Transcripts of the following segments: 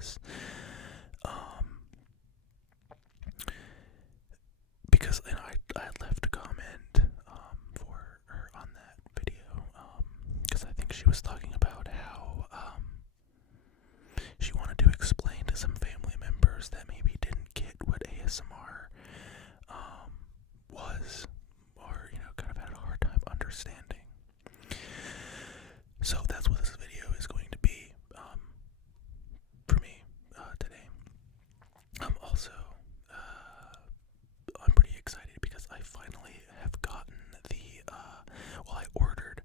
was. Because I had left a comment for her on that video, because I think she was talking about how she wanted to explain to some family members that maybe didn't get what ASMR was, or kind of had a hard time understanding. So that's what this video is going to be for me today. I'm pretty excited because I finally have gotten I ordered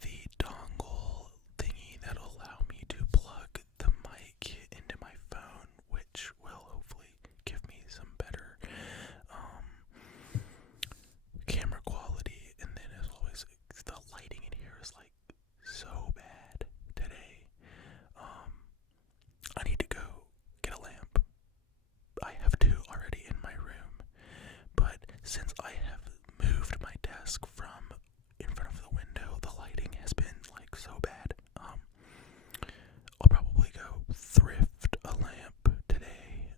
the dongle thingy that'll allow me to plug the mic into my phone, which will hopefully give me some better camera quality. And then, as always, the lighting in here is like so bad today. I need to go get a lamp. I have two already in my room, but since I have moved my desk from in front of the window, the lighting has been like so bad. I'll probably go thrift a lamp today.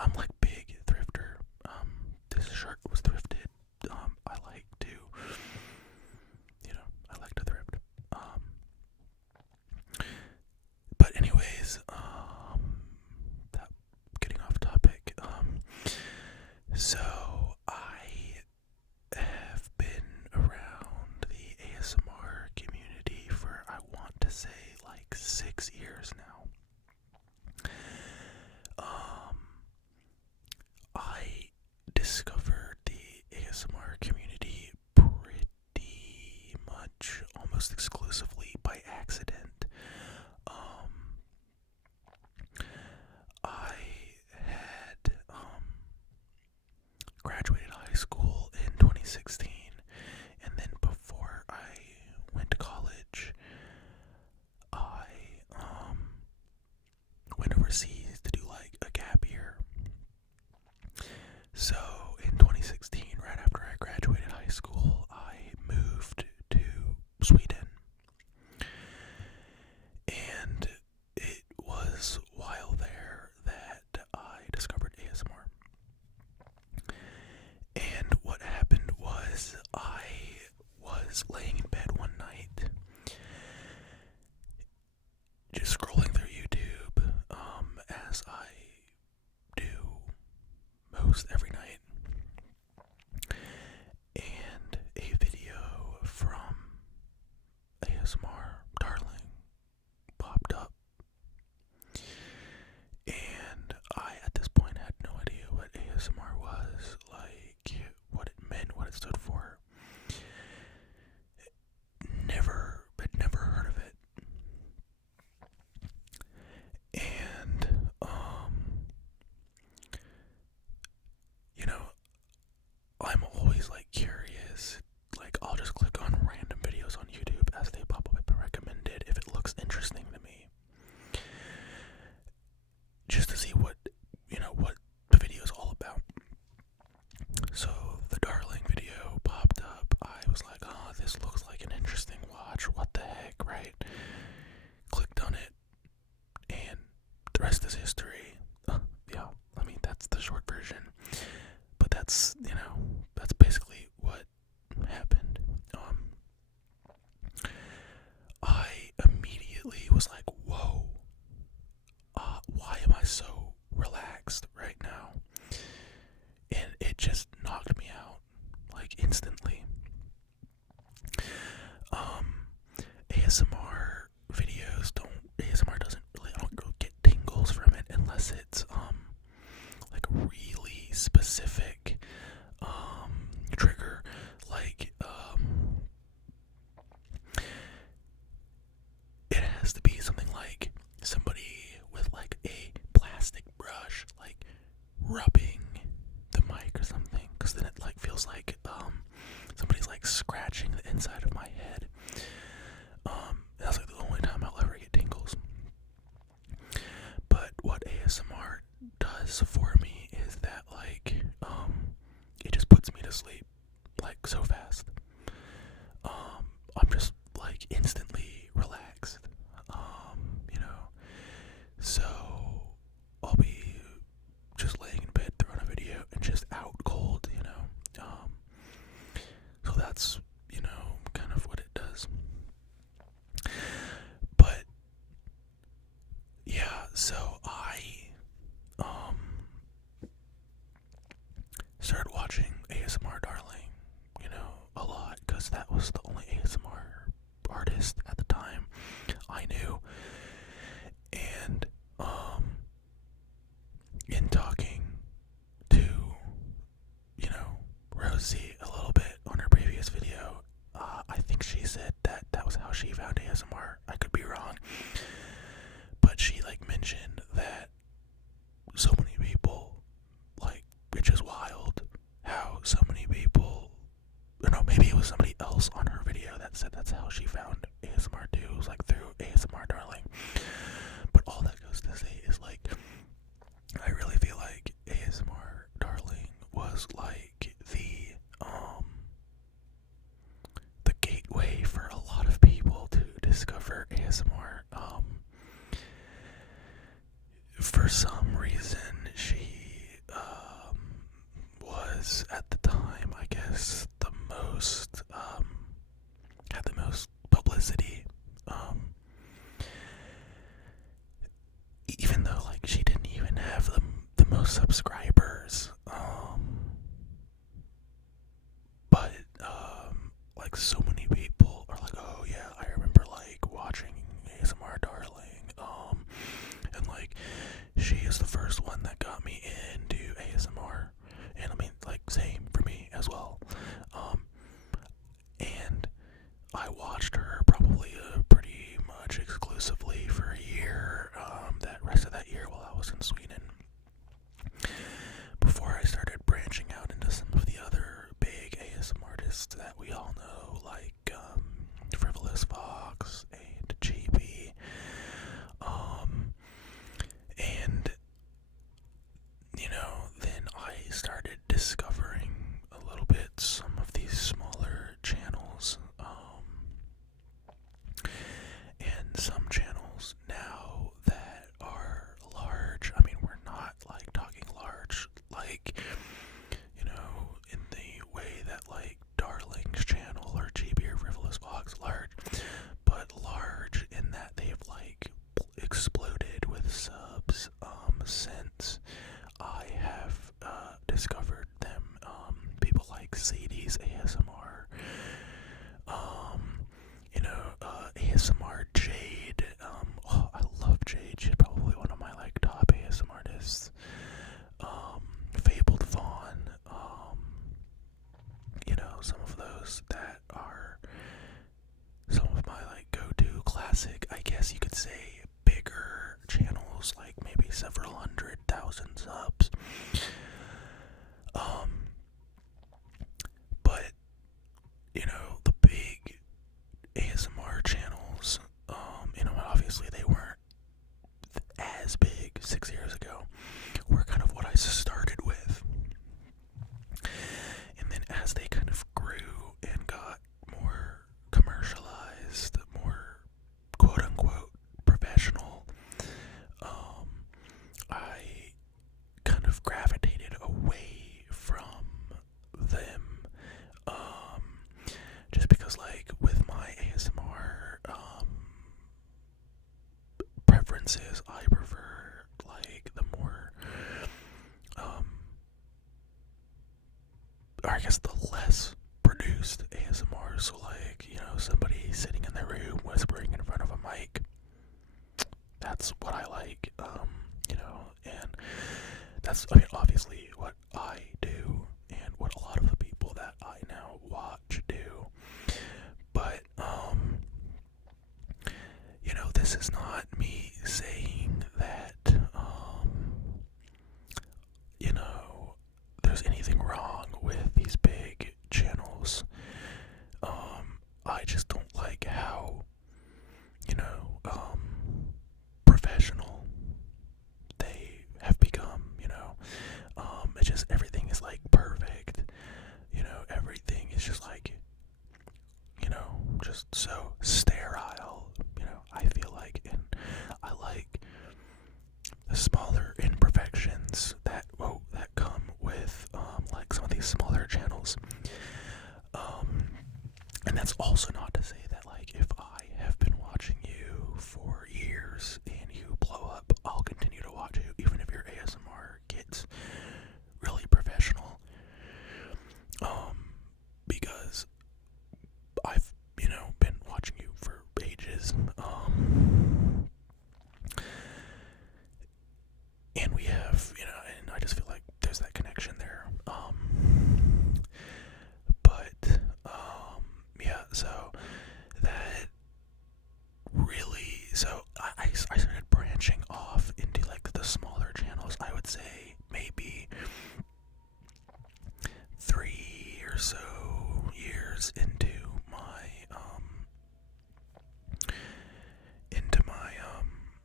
I'm like big thrifter. This shirt was thrifted. I like to thrift. But anyways, getting off topic. So I have been around the ASMR community for, I want to say, like 6 years now. I discovered the ASMR community pretty much almost exclusively by accident. I had graduated high school in 2016, and then before I went to college, I went overseas to do like a gap year. So in 2016, right after I graduated high school, I moved to Sweden. And it was while there that I discovered ASMR. And what happened was I was laying in bed one night, just scrolling through YouTube, as I do most every night, and a video from ASMR Darling popped up, and I at this point had no idea what ASMR was, like what it meant, what it stood for. Had never heard of it. And I'm always like curious. Like, I'll just click on random videos on YouTube as they pop up recommended if it looks interesting to me, just to see what the video is all about. So the Darling video popped up. I was like, oh, this looks like an interesting watch. What the heck, right? Clicked on it, and the rest is history. Yeah, I mean, that's the short version. But that's basically what happened. I immediately was like, whoa, why am I so relaxed right now? And it just knocked me out, like, instantly. ASMR doesn't really, I don't go get tingles from it unless it's, like a really specific, trigger, like, it has to be something like somebody with like a plastic brush, like rubbing the mic or something, because then it like feels like somebody's like scratching the inside of my head. That's like the only time I'll ever get tingles. But what ASMR does for me is that, like, it just puts me to sleep, like, so fast. I'm just like instantly relaxed. was how she found ASMR. I could be wrong. But she, like, mentioned that so many people, like, which is wild, how so many people, maybe it was somebody else on her video that said that's how she found ASMR too. It was like through ASMR Darling. But all that goes to say is, like, I really feel like ASMR Darling was like the gateway for a lot of people to discover ASMR. For some reason, she was at the time, I guess, the most had the most publicity. Even though, like, she didn't even have the most subscribers. But like, so many people are like, oh yeah, I remember, like, watching ASMR Darling. And, like, she is the first one that got me into ASMR. And I mean, like, same for me as well. And I watched her probably pretty much exclusively for a year, that rest of that year while I was in Sweden, before I started branching out into some of the other big ASMR artists that we all know, like Frivolous Fox and GB, and then I started discovering a little bit some of these smaller channels, and some channels now that are large. I mean, we're not, like, talking large, like, in the way that, like, Darling's channel or GB or Frivolous Fox large, but large in that they've, like, exploded with subs since I have discovered them. People like Sadie's ASMR, ASMR Jade. I love Jade. She's probably one of my, like, top ASMR artists. Fabled Fawn. Some of those that are some of my, like, go-to classic, I guess you could say, bigger channels, like maybe several 100,000 subs. But the big ASMR channels, obviously they weren't as big 6 years ago, were kind of what I started with. And then as they kind of grew and got more commercialized, more quote-unquote professional, I kind of gravitated away from them, just because, like, with my ASMR preferences, I prefer, like, the more or I guess the less produced ASMR. So, like, somebody sitting in their room whispering in front of a mic. That's what I like, and that's, I mean, obviously what I do and what a lot of the people that I now watch do. But, this is not me saying that, there's anything wrong with these big channels. I just don't like how, professional they have become, it's just, everything is, like, perfect, everything is just, like, just so sterile, I feel like, and I like the smaller imperfections that come with, like, some of these smaller channels, and that's also not to say that, like, if I have been watching you for years and you blow up, I'll continue to watch you, even if your ASMR gets really professional, because I've, been watching you for ages, and we have, and I just feel like there's that connection there, but, yeah, so that so years into my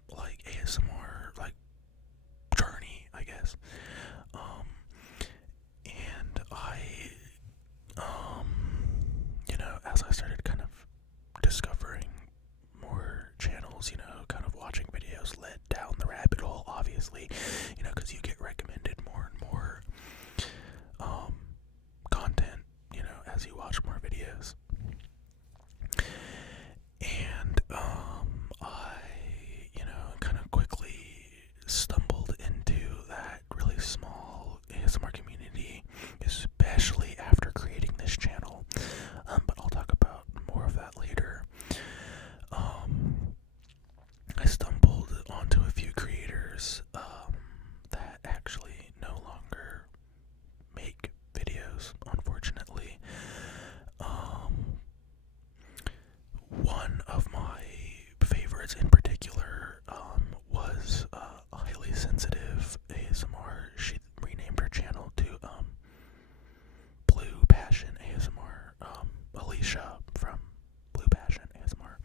like ASMR like journey, I guess. And I as I started kind of discovering more channels, kind of watching videos led down the rabbit hole, obviously, because you get recommended more and more content, as you watch more videos. And I, kind of quickly stumbled into that really small ASMR community, especially after creating this channel. But I'll talk about more of that later. I stumbled onto a few creators that actually no longer make videos, unfortunately. One of my favorites in particular was Highly Sensitive ASMR. She renamed her channel to Blue Passion ASMR. Alicia from Blue Passion ASMR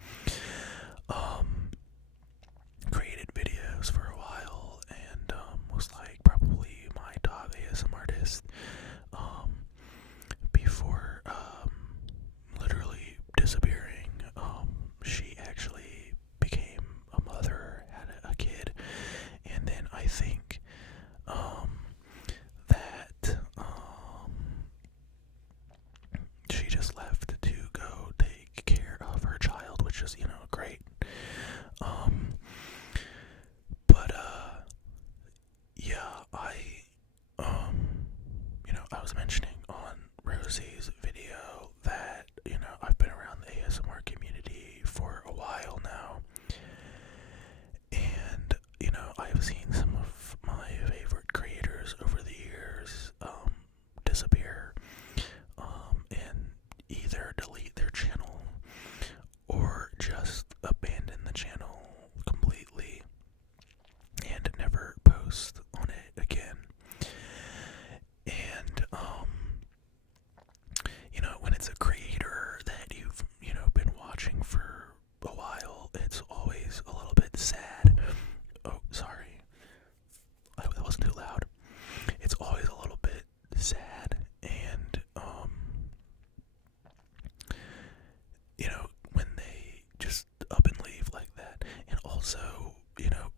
created videos for a while and was like probably my top ASMR artist before literally disappearing. She actually became a mother, had a kid, and then I think that she just left to go take care of her child, which is, great. But yeah, I was mentioning on Rosie's video that, I've been around the ASMR community for a while now. And, I've seen some of my favorite creators over the years disappear and either delete their channel or just abandon the channel completely and never post on it again. And when it's a creator that you've been watching for a while, it's always a little bit sad. Oh, sorry, that wasn't too loud. It's always a little bit sad, and when they just up and leave like that. And also,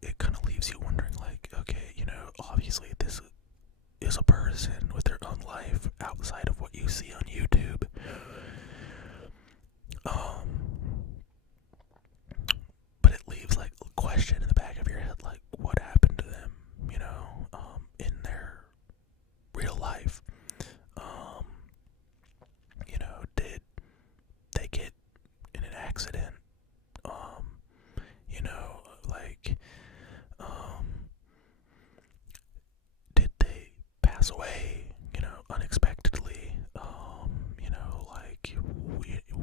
it kind of leaves you wondering, like, okay, obviously this is a person with their own life outside of what you see on YouTube. But it leaves like a question in the back of your head, like, what happened to them, in their real life? Did they get in an accident? Like, did they pass away, unexpectedly? Like,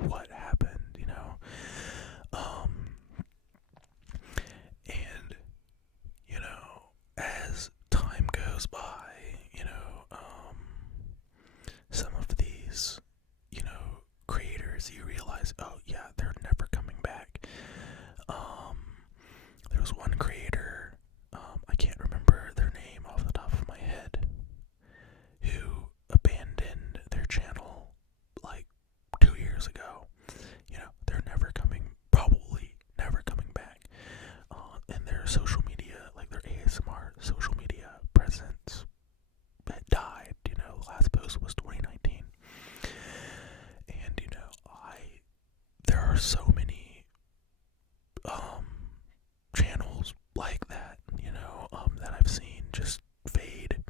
what happened, and, as time goes by, some of these, creators, you realize, oh yeah, they're never coming back. There was one creator, I can't remember their name off the top of my head, who abandoned their channel like 2 years ago. They're probably never coming back. And their social media, like their ASMR social media presence had died. The last post was 2019. And, there are so many channels like that, that I've seen just fade,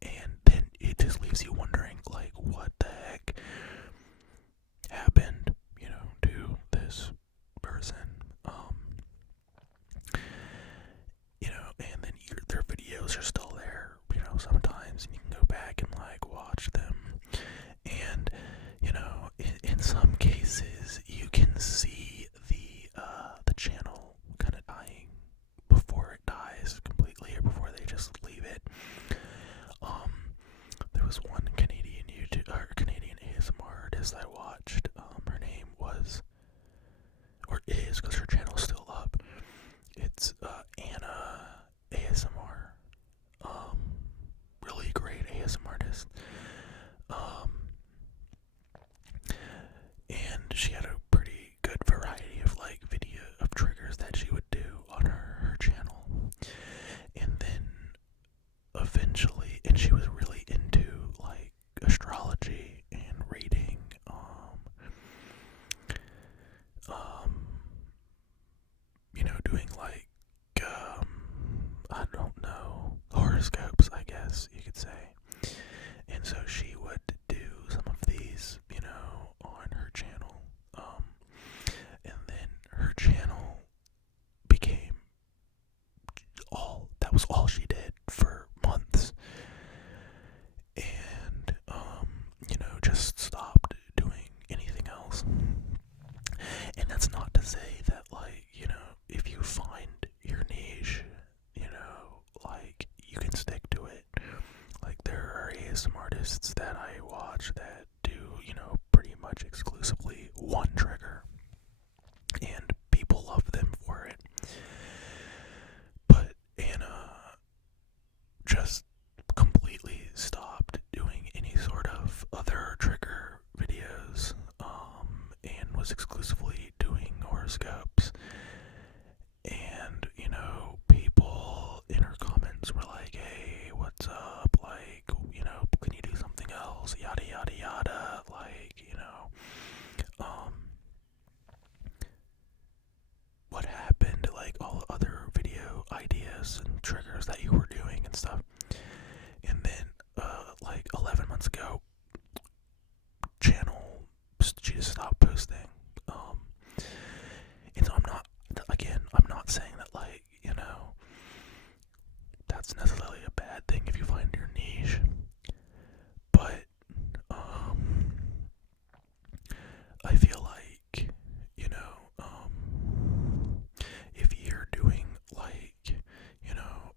and then it just leaves you wondering, like, what the heck happened, to this person. that's not to say that, like, if you find your niche, like, you can stick to it. Like, there are ASM artists that I watch that do, pretty much exclusively one trigger, and people love them for it. But Anna just completely stopped doing any sort of other trigger videos, and was exclusively doing horoscopes. And, people in her comments were like, hey, what's up? Like, can you do something else? Yada, yada, yada. Like, what happened to, like, all the other video ideas and triggers that you were doing and stuff. And then, like, 11 months ago, she just stopped posting. And so I'm not saying that, like, that's necessarily a bad thing if you find your niche. But, I feel like, if you're doing, like,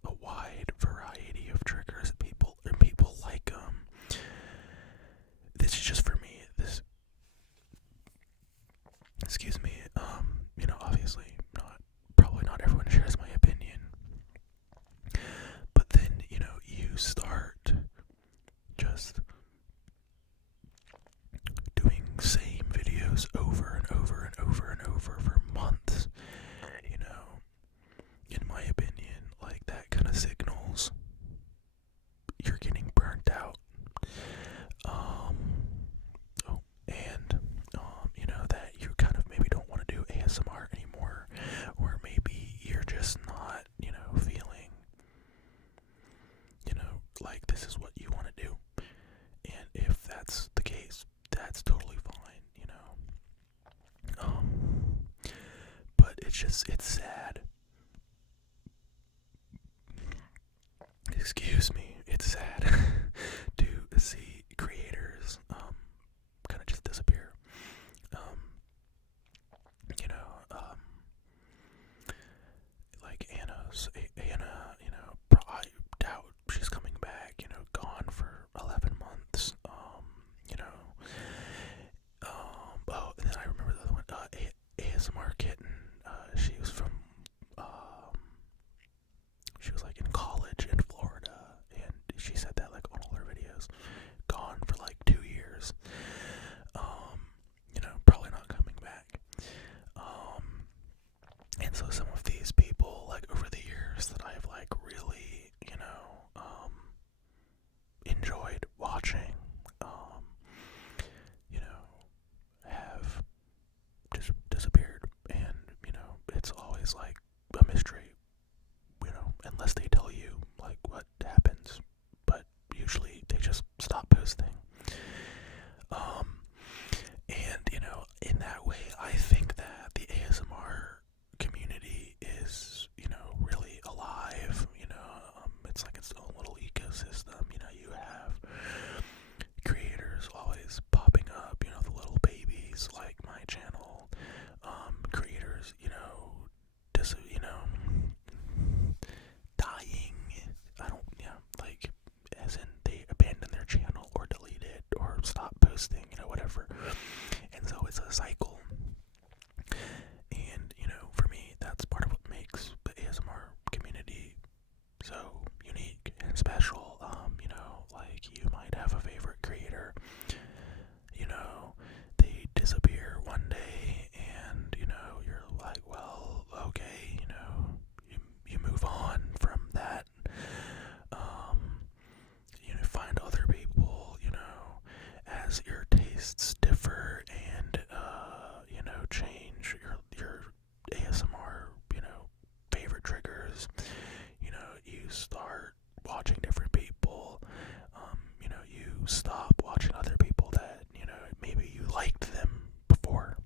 a wide variety of triggers, people like them. This is just for me. Excuse me. Obviously probably not everyone shares my opinion. But then, you start just doing same videos over and over and over and over for months. In my opinion, like, that kind of signals you're getting burnt out. That you kind of maybe don't want to do ASMR anymore, or maybe you're just not, feeling, like this is what you want to do. And if that's the case, that's totally fine, but it's sad. Excuse me, it's sad to see creators, kind of just disappear. Like Anna, I doubt she's coming back, gone for 11 months, oh, and then I remember the other one, ASMR Kitten, she was like in college in Florida, and she said that, like, on all her videos, gone for like 2 years, probably not coming back. And so some of these people, like, over the years that I've, like, really, enjoyed watching, have just disappeared. And, it's always, like, a mystery, unless they tell you, like, what happens. But usually they just stop posting. And, in that way, I think that the ASMR community is, really alive. It's like its own little ecosystem. You have creators always popping up, the little babies like my channel, creators, dying. Like, as in they abandon their channel or delete it or stop posting, whatever. And so it's a cycle. And, for me, that's part of what makes the ASMR community so unique and special. Like, you might have a favorite creator, they disappear one day, and, you're like, well, okay, you move on from that. Find other people, as your tastes differ, and, change your ASMR, favorite triggers. You start watching different people. You stop watching other people that, maybe you liked them before.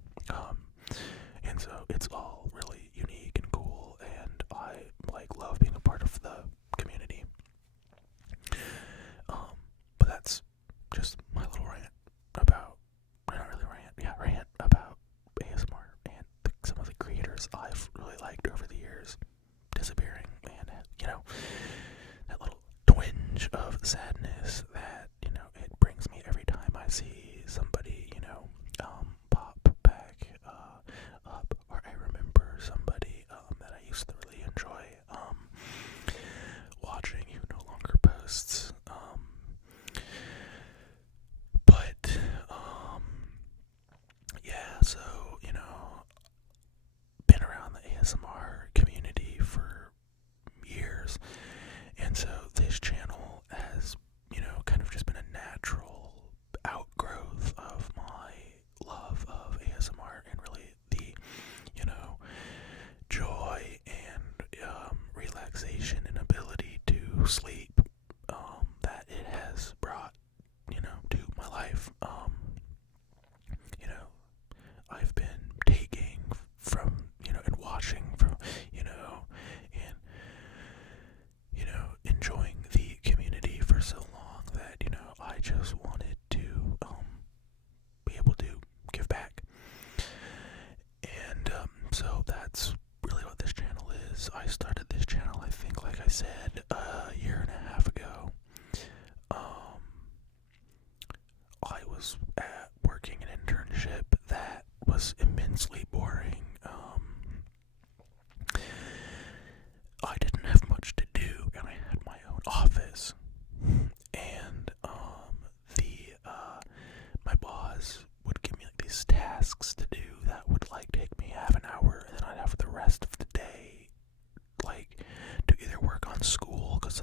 And so it's all really unique and cool, and I, like, love being a part of the community. But that's just my little rant about, not really rant, yeah, rant about ASMR and the YouTubers I've really liked over the years disappearing, and that little twinge of sadness that it brings me every time I see somebody pop back up, or I remember somebody that I used to really enjoy watching who no longer posts. But yeah, so been around the ASMR community for years, and so this channel has kind of just been a natural outgrowth of my love of ASMR, and really the joy and relaxation and ability to sleep that it has brought to my life. I've been taking from and watching from and enjoying the community for so long that I just wanted to be able to give back. And so that's really what this channel is. I started this channel, I think, like I said, a year and a half ago. I was working an internship that was immensely boring. I didn't have much to do, and I had my own office. And my boss would give me like these tasks to do that would like take me half an hour, and then I'd have the rest of the day like to either work on school, because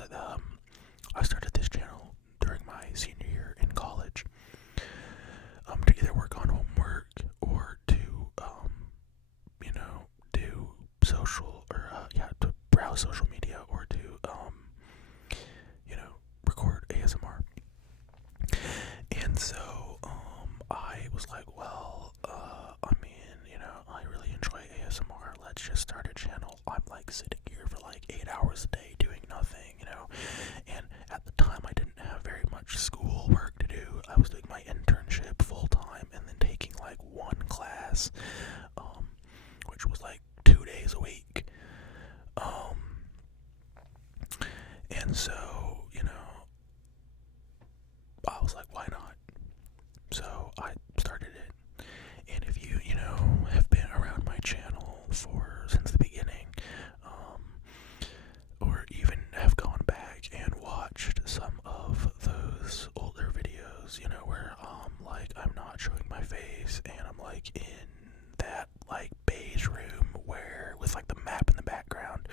I started this channel during my senior year in college, to either work on homework or to do social, or to browse social media, or to record ASMR. And so I was like, well, I really enjoy ASMR. Let's just start a channel. I'm like sitting here for like 8 hours a day doing nothing, and at the time I didn't have very much school work to do. I was doing my internship full time and then taking like one class, which was like 2 days a week. And so, I was like, why not? So I started it. And if you, have been around my channel since the beginning, or even have gone back and watched some of those older videos, where I'm not showing my face, and I'm like in that like beige room with like the map in the background,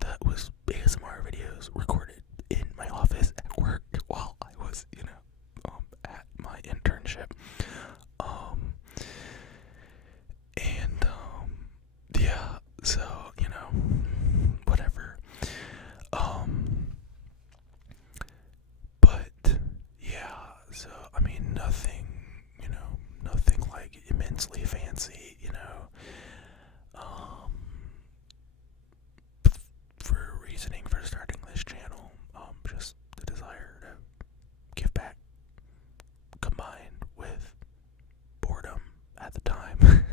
that was ASMR videos recorded in my office at work while I was, at my internship. Yeah, so, whatever. But, yeah, so, I mean, nothing like immensely fancy, for reasoning for starting this channel. Just the desire to give back, combined with boredom at the time.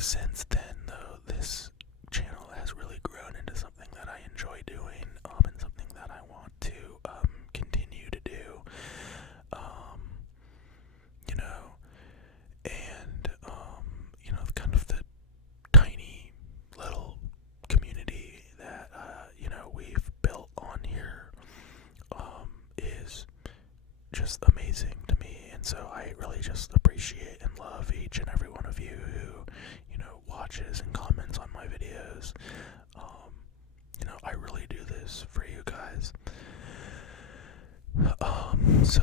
Since then, though, this channel has really grown into something that I enjoy doing, and something that I want to continue to do. And kind of the tiny little community that we've built on here is just amazing to me, and so I really just appreciate and love each and every one of you who watches and comments on my videos. I really do this for you guys. So